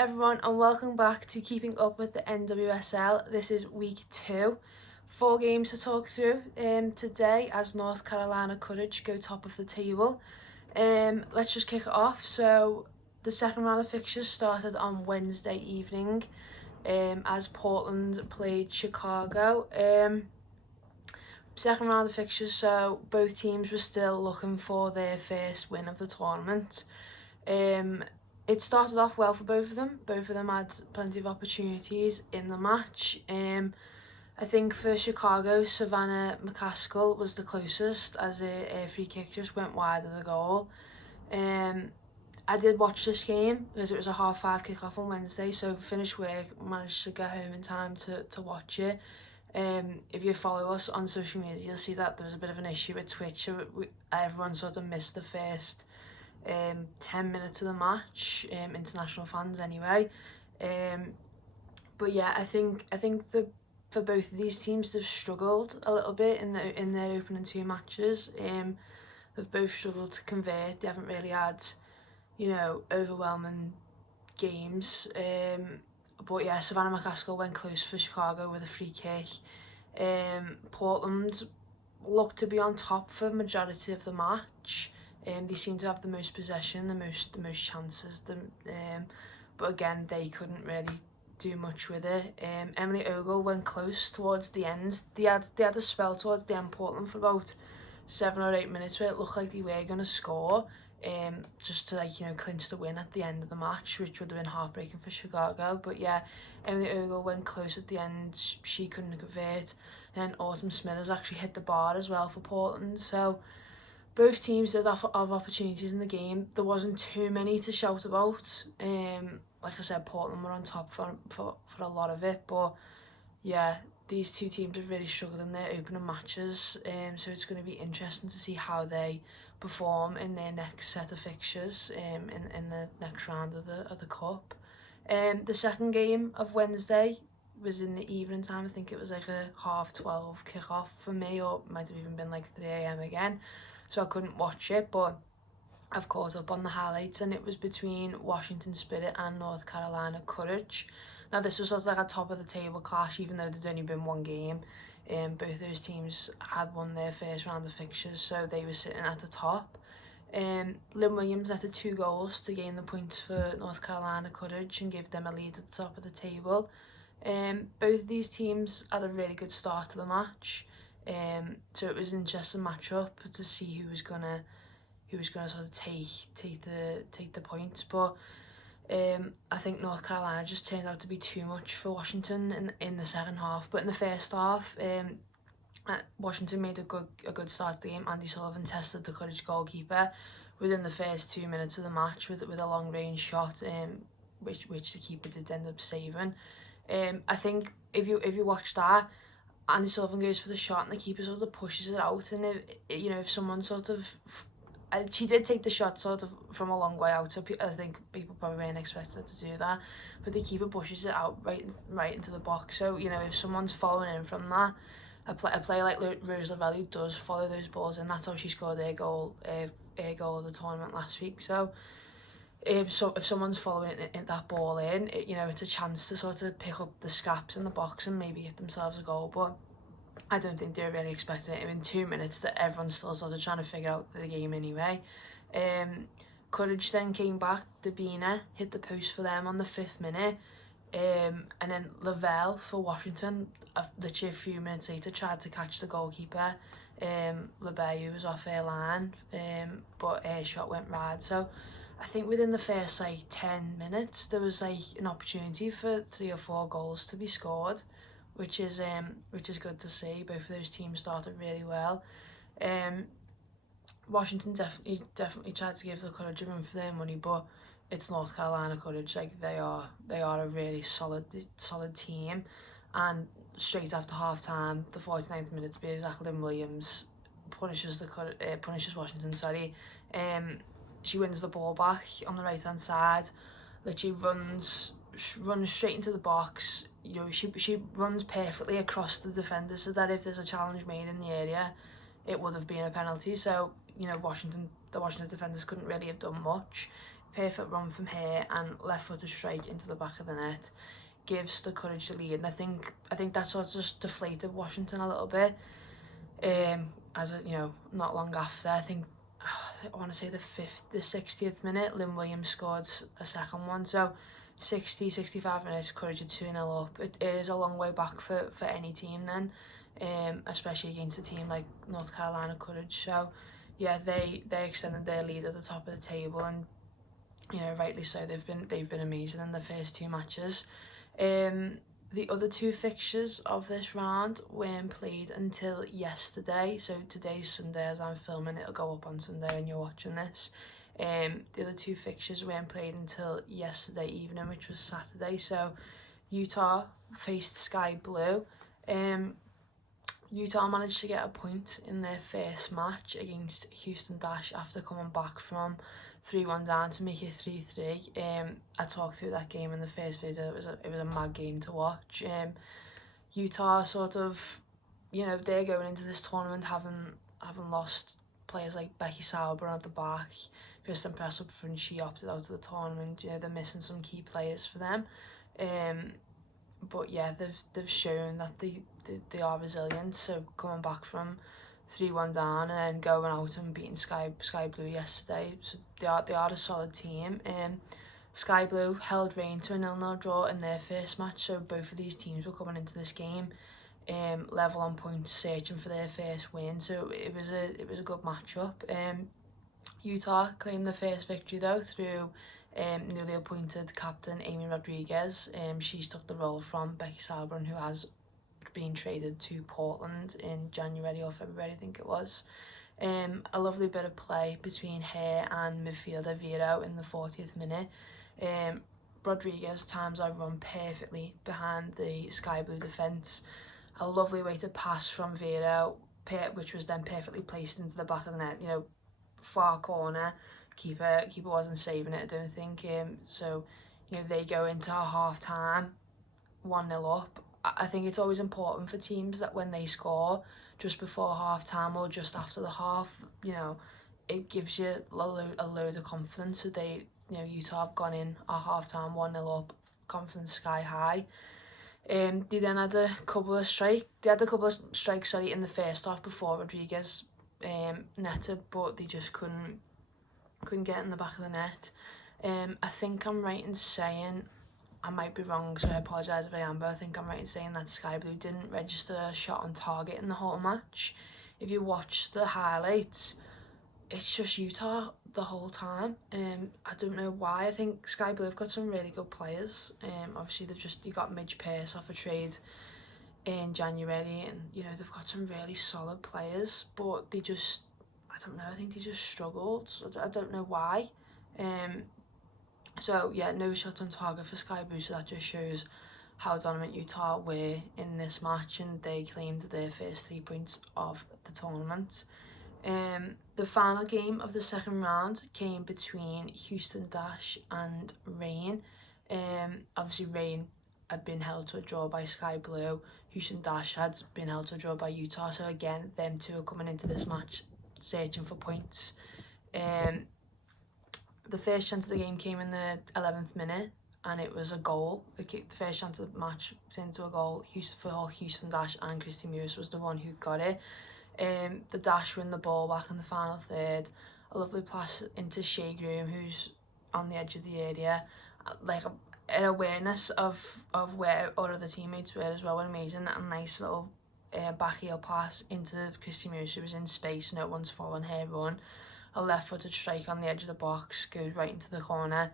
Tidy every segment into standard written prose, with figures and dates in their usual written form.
everyone, and welcome back to Keeping Up with the NWSL. This is week 2. 4 games to talk through today as North Carolina Courage go top of the table. Let's just kick it off. So the second round of fixtures started on Wednesday evening as Portland played Chicago. Second round of fixtures, so both teams were still looking for their first win of the tournament. It started off well for both of them. Both of them had plenty of opportunities in the match. I think for Chicago, Savannah McCaskill was the closest as a free kick just went wide of the goal. I did watch this game because it was a 5:30 kick-off on Wednesday, so finished work, managed to get home in time to watch it. If you follow us on social media, you'll see that there was a bit of an issue with Twitch. So everyone sort of missed the first 10 minutes of the match, international fans anyway. But yeah, I think for both of these teams, they've struggled a little bit in their opening 2 matches. They've both struggled to convert. They haven't really had, overwhelming games. But yeah, Savannah McCaskill went close for Chicago with a free kick. Portland looked to be on top for the majority of the match. They seemed to have the most possession, the most chances. But again, they couldn't really do much with it. Emily Ogle went close towards the end. They had a spell towards the end, Portland, for about 7 or 8 minutes where it looked like they were going to score. Just to clinch the win at the end of the match, which would have been heartbreaking for Chicago. But yeah, Emily Ogle went close at the end. She couldn't convert, and then Autumn Smithers actually hit the bar as well for Portland. So both teams did have opportunities in the game. There wasn't too many to shout about. Like I said, Portland were on top for a lot of it, but yeah, these two teams have really struggled in their opening matches. So it's going to be interesting to see how they perform in their next set of fixtures in the next round of the cup. The second game of Wednesday was in the evening time. I think it was like a 12:30 kick-off for me, or it might have even been like 3 a.m. again, so I couldn't watch it, but I've caught up on the highlights, and it was between Washington Spirit and North Carolina Courage. Now this was sort of like a top of the table clash, even though there'd only been 1 game. Both those teams had won their first round of fixtures, so they were sitting at the top. Lynn Williams netted 2 goals to gain the points for North Carolina Courage and give them a lead at the top of the table. Both of these teams had a really good start to the match, so it was an interesting matchup to see who was gonna sort of take the points. But I think North Carolina just turned out to be too much for Washington in the second half. But in the first half, Washington made a good start to the game. Andy Sullivan tested the Courage goalkeeper within the first 2 minutes of the match with a long range shot, which the keeper did end up saving. I think if you watch that, Andy Sullivan goes for the shot and the keeper sort of pushes it out, and if someone sort of, she did take the shot sort of from a long way out, so I think people probably weren't expecting her to do that, but the keeper pushes it out right into the box. So if someone's following in from that, a player like Rose Lavelle does follow those balls, and that's how she scored her goal of the tournament last week. So if someone's following that ball in, it's a chance to sort of pick up the scraps in the box and maybe get themselves a goal. But I don't think they were really expecting it in 2 minutes, that everyone's still sort of trying to figure out the game anyway. Courage then came back. Dabina hit the post for them on the 5th minute. And then Lavelle for Washington, literally a few minutes later, tried to catch the goalkeeper. LeBeau was off her line, but her shot went wide. So I think within the first 10 minutes, there was an opportunity for 3 or 4 goals to be scored, which is good to see. Both of those teams started really well. Washington definitely tried to give the Courage a run for their money, but it's North Carolina Courage. They are a really solid team. And straight after half time, the 49th minute to be exact, Lynn Williams punishes Washington. She wins the ball back on the right hand side. Literally runs straight into the box. She runs perfectly across the defender, so that if there's a challenge made in the area, it would have been a penalty. So the Washington defenders couldn't really have done much. perfect run from her and left-footed strike into the back of the net gives the courage to lead. And I think that sort of just deflated Washington a little bit. As you know, not long after, I think I want to say the 60th minute, Lynn Williams scored a second one. So 65 minutes, Courage are 2-0 up. It is a long way back for any team then, especially against a team like North Carolina Courage. So yeah, they extended their lead at the top of the table, and you know, rightly so. They've been amazing in the first two matches. The other two fixtures of this round weren't played until yesterday. So today's Sunday as I'm filming, it'll go up on Sunday when you're watching this. The other two fixtures weren't played until yesterday evening, which was Saturday. So Utah faced Sky Blue. Utah managed to get a point in their first match against Houston Dash after coming back from 3-1 down to make it 3-3. I talked through that game in the first video. It was a mad game to watch. Utah sort of, you know, they're going into this tournament having lost players like Becky Sauber at the back. Kristen Press up front, she opted out of the tournament. You know, they're missing some key players for them. But yeah, they've shown that they are resilient. So coming back from 3-1 down and then going out and beating Sky Blue yesterday, so they are a solid team. Sky Blue held Reign to a 0-0 draw in their first match, so both of these teams were coming into this game level on points, searching for their first win. So it was a good matchup. Utah claimed the first victory though through newly appointed captain Amy Rodriguez. She's took the role from Becky Sauber, who has been traded to Portland in January or February, I think it was. A lovely bit of play between her and midfielder Vero in the 40th minute. Rodriguez times our run perfectly behind the Sky Blue defence. A lovely way to pass from Vero, which was then perfectly placed into the back of the net. You know, far corner, keeper wasn't saving it, I don't think. So, you know, they go into half time 1-0 up. I think it's always important for teams that when they score just before half time or just after the half, you know, it gives you a load of confidence. So they, you know, Utah have gone in at half time 1-0 up, confidence sky high. They then had a couple of strikes in the first half before Rodriguez netted, but they just couldn't get in the back of the net. I think I'm right in saying, I might be wrong, so I apologise if I am, but I think I'm right in saying that Sky Blue didn't register a shot on target in the whole match. If you watch the highlights, it's just Utah the whole time. I don't know why. I think Sky Blue have got some really good players. Obviously they got Midge Pearce off a trade in January, and you know, they've got some really solid players, but they just, I don't know, I think they just struggled. I don't know why. So yeah, no shot on target for Sky Blue, so that just shows how dominant Utah were in this match, and they claimed their first 3 points of the tournament. The final game of the second round came between Houston Dash and Reign. Obviously Reign had been held to a draw by Sky Blue. Houston Dash had been held to a draw by Utah, so again, them two are coming into this match searching for points. The first chance of the game came in the 11th minute, and it was a goal. The first chance of the match was into a goal. Houston Dash, and Christy Mewis was the one who got it. The Dash win the ball back in the final third. A lovely pass into Shea Groom, who's on the edge of the area. Like an awareness of where all of the teammates were as well, amazing. A nice little back heel pass into Christy Mewis, who was in space, no one's following her run. A left-footed strike on the edge of the box, goes right into the corner.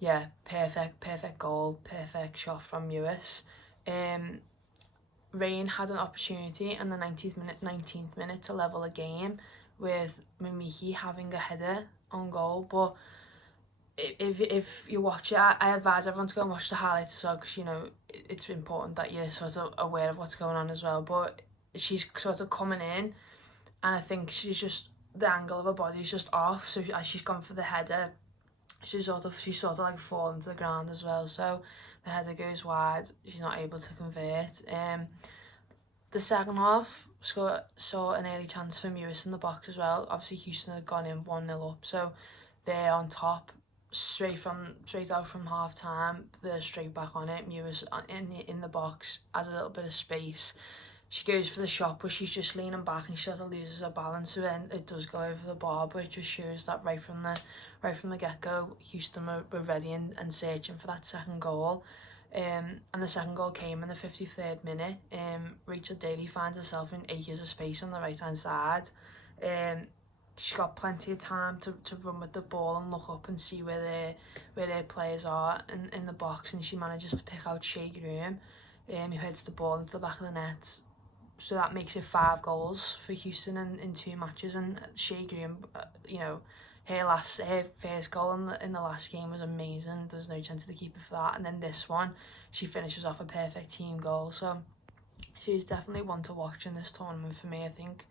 Yeah, perfect goal, perfect shot from Mewis. Reign had an opportunity in the 19th minute to level a game with Mimiki having a header on goal, but if you watch it, I advise everyone to go and watch the highlights as well, because you know it's important that you're sort of aware of what's going on as well. But she's sort of coming in, and I think she's just, the angle of her body is just off, so as she's gone for the header, she's sort of like fallen to the ground as well, so the header goes wide, she's not able to convert. The second half saw an early chance for Mewis in the box as well. Obviously Houston had gone in 1-0 up, so they're on top. straight out from half time, they're straight back on it. Muir's in the box, has a little bit of space. She goes for the shot, but she's just leaning back and she sort of loses her balance. So then it does go over the bar, but it just shows that right from the get-go, Houston were ready and searching for that second goal. And the second goal came in the 53rd minute. Rachel Daly finds herself in acres of space on the right-hand side. She's got plenty of time to run with the ball and look up and see where their players are in the box, and she manages to pick out Shea Groom, who heads the ball into the back of the net. So that makes it 5 goals for Houston in 2 matches. And Shea Groom, you know, her first goal in the last game was amazing. There's no chance of the keeper for that. And then this one, she finishes off a perfect team goal. So she's definitely one to watch in this tournament for me, I think.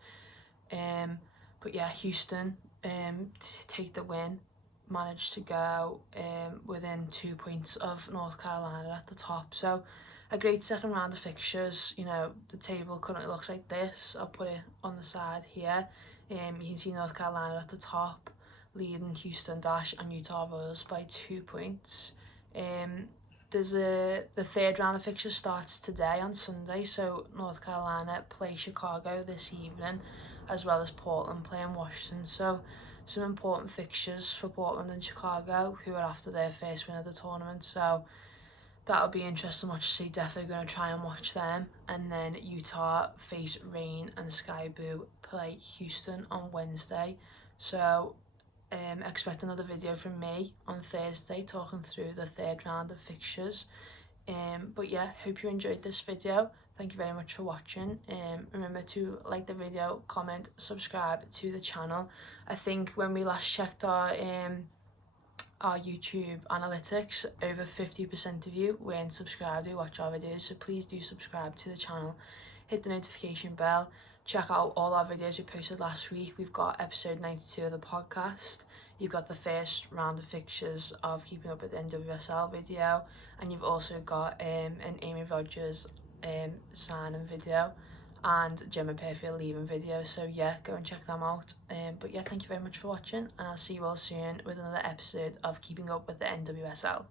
But yeah, Houston take the win, managed to go within 2 points of North Carolina at the top. So a great second round of fixtures. You know, the table currently looks like this. I'll put it on the side here. You can see North Carolina at the top, leading Houston Dash and Utah Royals by 2 points. The third round of fixtures starts today on Sunday, so North Carolina play Chicago this evening, as well as Portland playing Washington. So some important fixtures for Portland and Chicago, who are after their first win of the tournament. So that'll be interesting to watch. See, definitely going to try and watch them. And then Utah face Rain and Sky Blue play Houston on Wednesday. So expect another video from me on Thursday talking through the third round of fixtures. But yeah, hope you enjoyed this video. Thank you very much for watching. Remember to like the video, comment, subscribe to the channel. I think when we last checked our YouTube analytics, over 50% of you weren't subscribed who watch our videos, so please do subscribe to the channel, hit the notification bell, check out all our videos we posted last week. We've got episode 92 of the podcast, you've got the first round of fixtures of Keeping Up with the NWSL video, and you've also got an Amy Rogers signing video and Gemma Perfield leaving video. So yeah, go and check them out. But yeah, thank you very much for watching, and I'll see you all soon with another episode of Keeping Up with the NWSL.